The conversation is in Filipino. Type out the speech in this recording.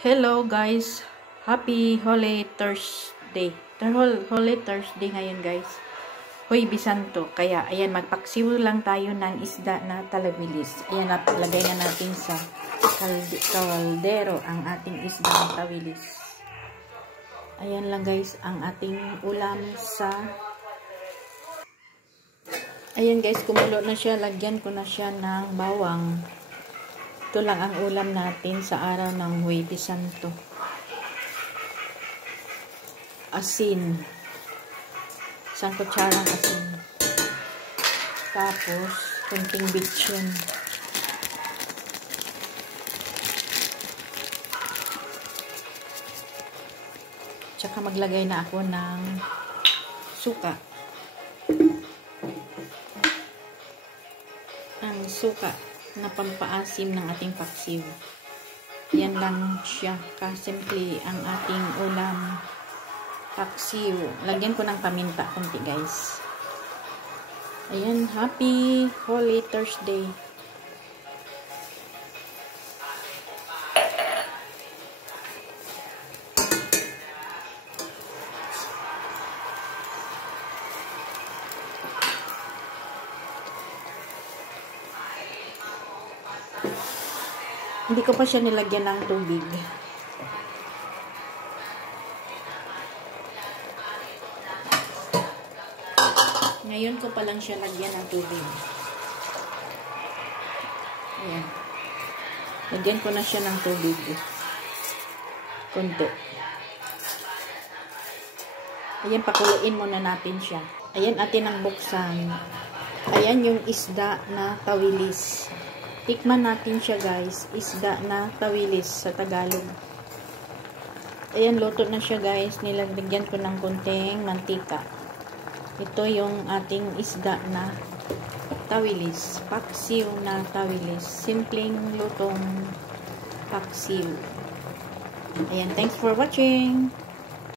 Hello guys, happy Holy Thursday. Holy Thursday ngayon guys. Hoy bisanto. Kaya ayan, magpaksiw lang tayo ng isda na talabilis. Ayan, lagay na natin sa kaldero ang ating isda na tawilis. Ayan lang guys ang ating ulam sa... Ayan guys, kumulo na siya. Lagyan ko na siya ng bawang. Ito lang ang ulam natin sa araw ng Huwebes Santo. Asin. Isang kutsarang asin. Tapos, kunting bitchin. Tsaka maglagay na ako ng suka. Ang suka na pampaasim ng ating paksiw. Yan lang siya kasimple ang ating ulam paksiw. Lagyan ko ng paminta konti guys. Ayan, happy Holy Thursday. Hindi ko pa siya nilagyan ng tubig. Ngayon ko pa lang siya lagyan ng tubig. Ayan. Lagyan ko na siya ng tubig. Kunti. Ayan, pakuluin muna natin siya. Ayan, atin ang buksan. Ayan yung isda na tawilis. Tikman natin siya guys, isda na tawilis sa Tagalog. Ayan, luto na siya guys. Nilagyan ko ng kunting mantika. Ito yung ating isda na tawilis. Paksiw na tawilis. Simpleng lutong paksiw. Ayan, thanks for watching.